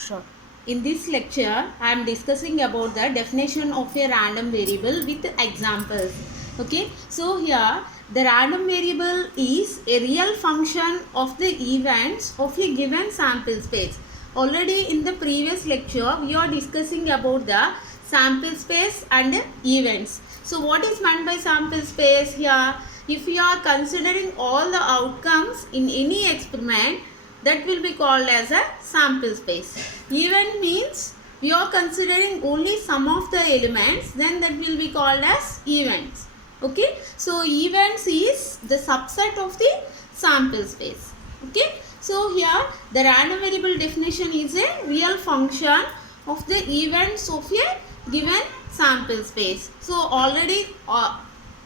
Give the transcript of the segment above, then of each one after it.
Sure. In this lecture, I am discussing about the definition of a random variable with examples. Okay. So here, the random variable is a real function of the events of a given sample space. Already in the previous lecture, we are discussing about the sample space and events. So what is meant by sample space here? If you are considering all the outcomes in any experiment, that will be called as a sample space. Event means we are considering only some of the elements, then that will be called as events. Okay, so events is the subset of the sample space. Okay, so here the random variable definition is a real function of the events of a given sample space. So already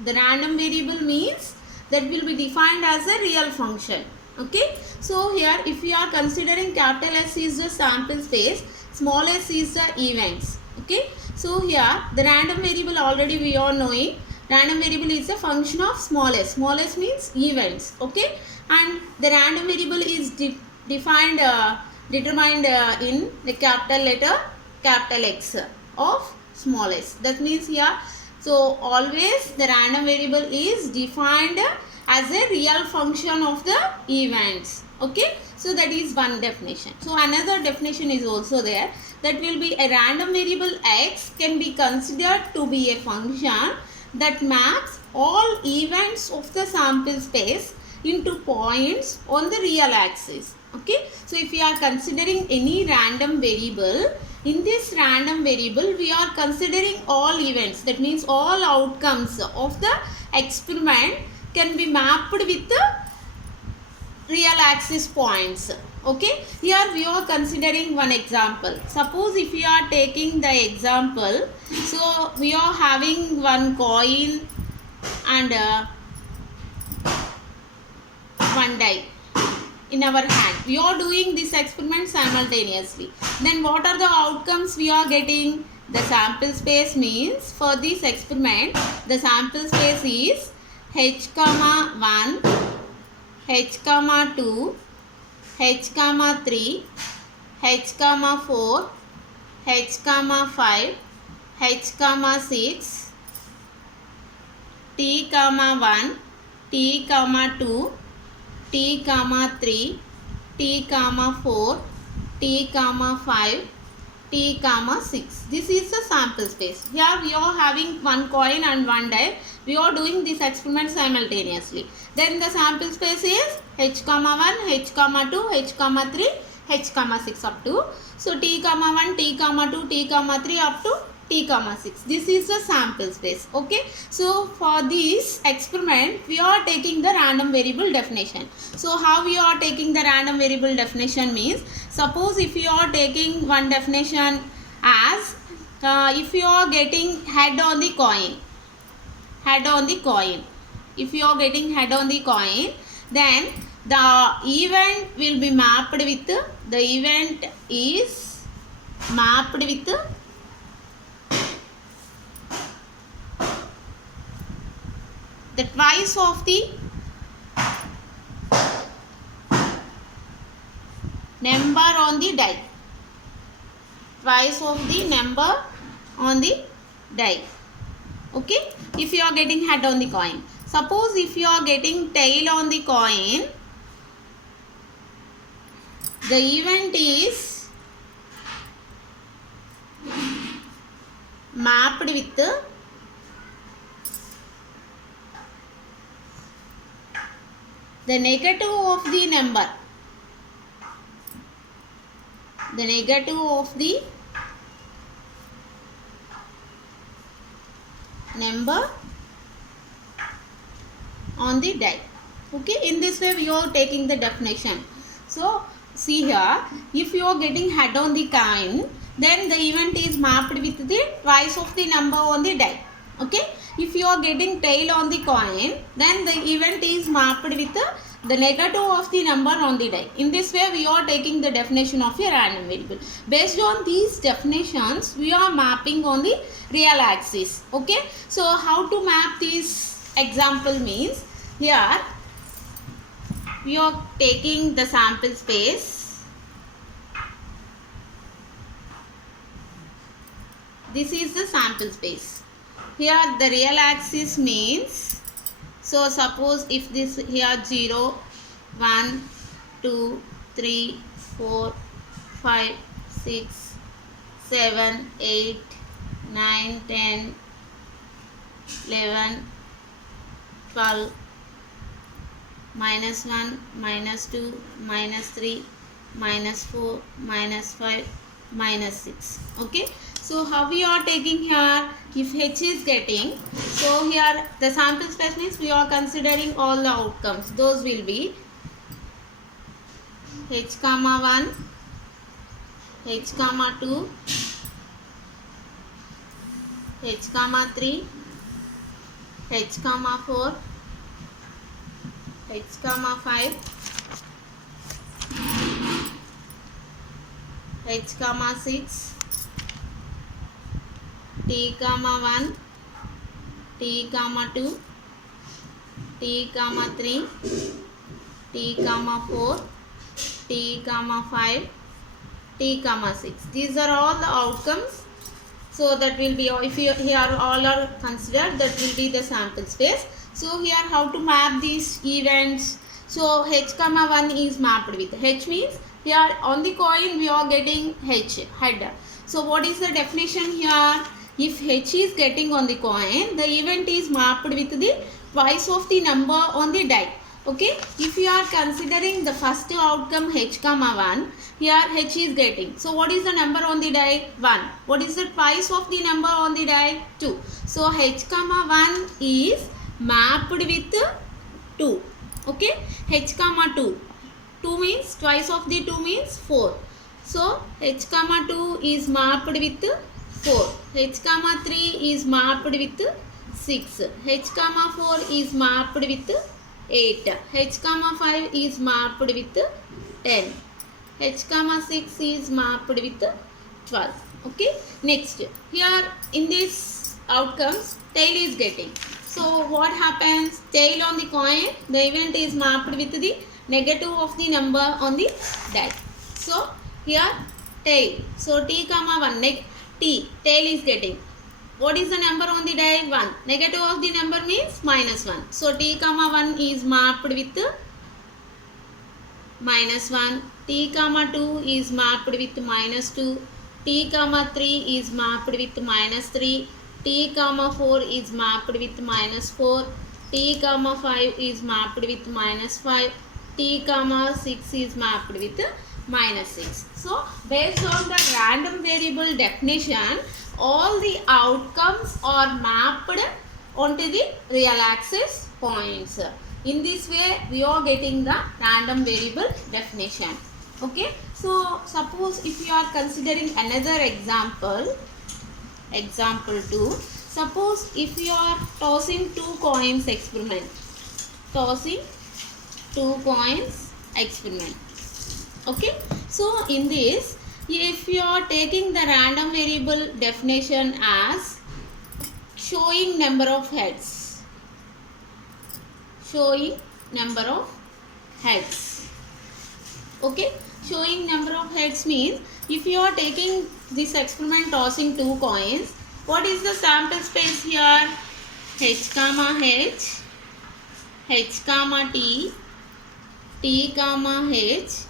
the random variable means that will be defined as a real function. Okay, so here if we are considering capital S is the sample space, small s is the events. Okay, so here the random variable already we are knowing, random variable is a function of small s. Small s means events. Okay, and the random variable is defined determined in the capital letter capital X of small s. That means here, so always the random variable is defined as a real function of the events. Okay, so that is one definition. So another definition is also there, that will be a random variable x can be considered to be a function that maps all events of the sample space into points on the real axis. Okay, so if we are considering any random variable, in this random variable we are considering all events, that means all outcomes of the experiment can be mapped with the real axis points. Okay, here we are considering one example. Suppose if we are taking the example, so we are having one coin and one die in our hand. We are doing this experiment simultaneously. Then what are the outcomes we are getting? The sample space means for this experiment, the sample space is h comma 1, h comma 2, h comma 3, h comma 4, h comma 5, h comma 6, t comma 1, t comma 2, t comma 3, t comma 4, t comma 5, t comma 6. This is the sample space. Here we are having one coin and one die. We are doing this experiment simultaneously. Then the sample space is h comma 1, h comma 2, h comma 3, h comma 6 up to. So t comma 1, t comma 2, t comma 3 up to t comma 6. This is the sample space. Okay. So for this experiment we are taking the random variable definition. So how we are taking the random variable definition means, suppose if you are taking one definition as if you are getting head on the coin, if you are getting head on the coin, then the event will be mapped with, the event is mapped with the twice of the number on the die, twice of the number on the die. Okay, if you are getting head on the coin. Suppose if you are getting tail on the coin, the event is mapped with the negative of the number, the negative of the number on the die. Okay, in this way we are taking the definition. So see here, if you are getting head on the coin, then the event is mapped with the twice of the number on the die. Okay, if you are getting tail on the coin, then the event is mapped with the negative of the number on the die. In this way we are taking the definition of a random variable. Based on these definitions we are mapping on the real axis. Okay, so how to map this example means, here we are taking the sample space This is the sample space. Here the real axis means, so suppose if this here 0, 1, 2, 3, 4, 5, 6, 7, 8, 9, 10, 11, 12, minus 1, minus 2, minus 3, minus 4, minus 5, minus 6. Okay. So how we are taking here, if H is getting, so here the sample space means we are considering all the outcomes. Those will be H comma 1, H comma 2, H comma 3, H comma 4, H comma 5, H comma 6, T comma 1, T comma 2, T comma 3, T comma 4, T comma 5, T comma 6. These are all the outcomes. So that will be, if you here all are considered, that will be the sample space. So here how to map these events. So H comma 1 is mapped with H means here on the coin we are getting H head. So what is the definition here? If H is getting on the coin, the event is mapped with the twice of the number on the die. Okay, if you are considering the first outcome H comma 1, here H is getting. So what is the number on the die? 1. What is the twice of the number on the die? 2. So H comma 1 is mapped with 2. Okay, H comma 2. 2 means twice of the 2 means 4. So H comma 2 is mapped with 4. H comma 3 is mapped with 6. H comma 4 is mapped with 8. H comma 5 is mapped with 10. H comma 6 is mapped with 12. Okay. Next, here in this outcomes, tail is getting. So what happens? Tail on the coin, the event is mapped with the negative of the number on the die. So here tail. So T comma 1, T, tail is getting. What is the number on the die? 1. Negative of the number means minus 1. So T comma 1 is mapped with minus 1. T comma 2 is mapped with minus 2. T comma 3 is mapped with minus 3. T comma 4 is mapped with minus 4. T comma 5 is mapped with minus 5. T comma 6 is mapped with minus 6. So based on the random variable definition, all the outcomes are mapped onto the real axis points. In this way we are getting the random variable definition. Okay. So suppose if you are considering another example, example 2. Suppose if you are tossing 2 coins experiment. Tossing 2 coins experiment. Okay. So in this, if you are taking the random variable definition as showing number of heads. Showing number of heads. Okay. Showing number of heads means if you are taking this experiment tossing 2 coins, what is the sample space here? H comma H, H comma T, T comma H,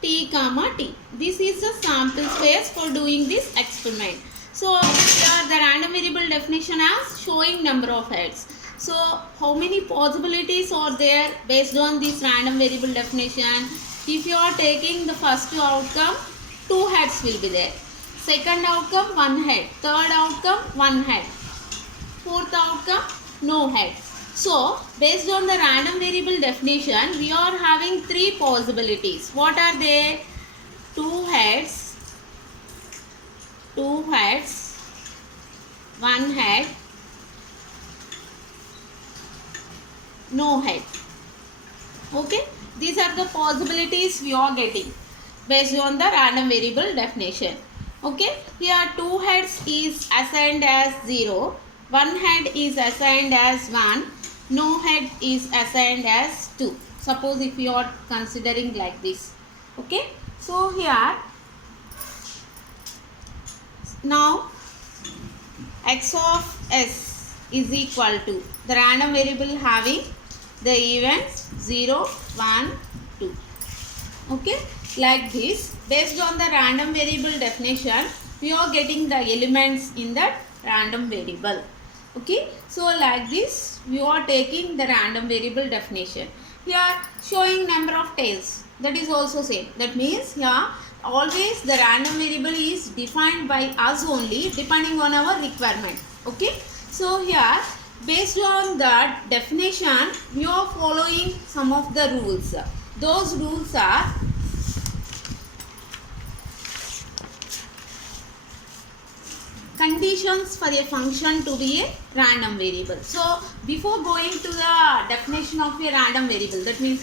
T comma T. This is the sample space for doing this experiment. So here the random variable definition as showing number of heads. So how many possibilities are there based on this random variable definition? If you are taking the first outcome, 2 heads will be there. Second outcome, 1 head. Third outcome, 1 head. Fourth outcome, no head. So based on the random variable definition, we are having 3 possibilities. What are they? 2 heads, 1 head, no head. Okay. These are the possibilities we are getting based on the random variable definition. Okay. Here 2 heads is assigned as 0. 1 head is assigned as 1. No head is assigned as 2. Suppose if you are considering like this. Okay. So here now x of s is equal to the random variable having the events 0, 1, 2. Okay, like this, based on the random variable definition, we are getting the elements in that random variable. Okay, so like this, we are taking the random variable definition. Here, showing number of tails, that is also same. That means here, always the random variable is defined by us only depending on our requirement. Okay, so here, based on that definition, we are following some of the rules. Those rules are conditions for a function to be a random variable. So, before going to the definition of a random variable, that means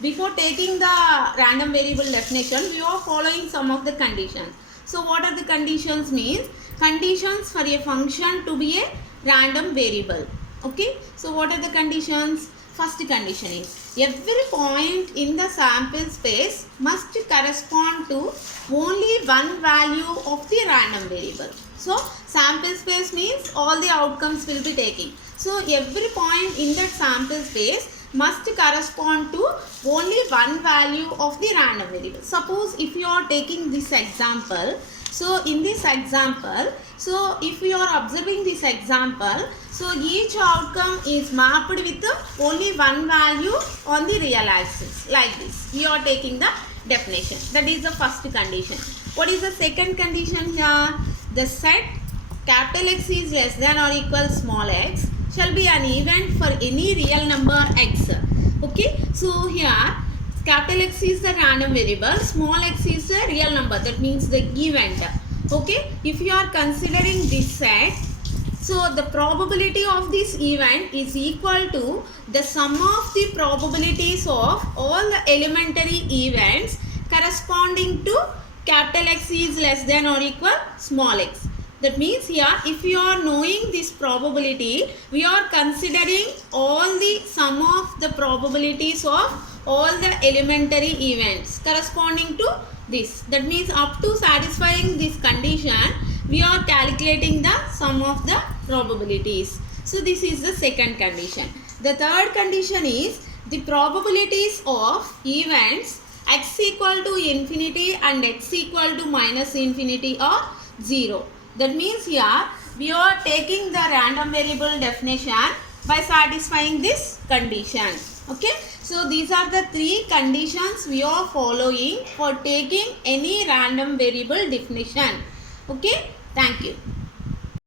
before taking the random variable definition, we are following some of the conditions. So, what are the conditions means? Conditions for a function to be a random variable. Okay, so what are the conditions? First condition is every point in the sample space must correspond to only one value of the random variable. So sample space means all the outcomes will be taking. So every point in that sample space must correspond to only one value of the random variable. Suppose if you are taking this example, so in this example, so if you are observing this example, so each outcome is mapped with only one value on the real axis, like this. You are taking the definition. That is the first condition. What is the second condition here? The set capital X is less than or equal small x shall be an event for any real number x. Okay, so here capital X is the random variable, small x is the real number, that means the event. Okay, if you are considering this set, so the probability of this event is equal to the sum of the probabilities of all the elementary events corresponding to capital X is less than or equal small x. That means here, if you are knowing this probability, we are considering all the sum of the probabilities of all the elementary events corresponding to this. That means up to satisfying this condition, we are calculating the sum of the probabilities. So this is the second condition. The third condition is the probabilities of events x equal to infinity and x equal to minus infinity are 0. That means here we are taking the random variable definition by satisfying this condition. Okay, so these are the three conditions we are following for taking any random variable definition. Okay, thank you.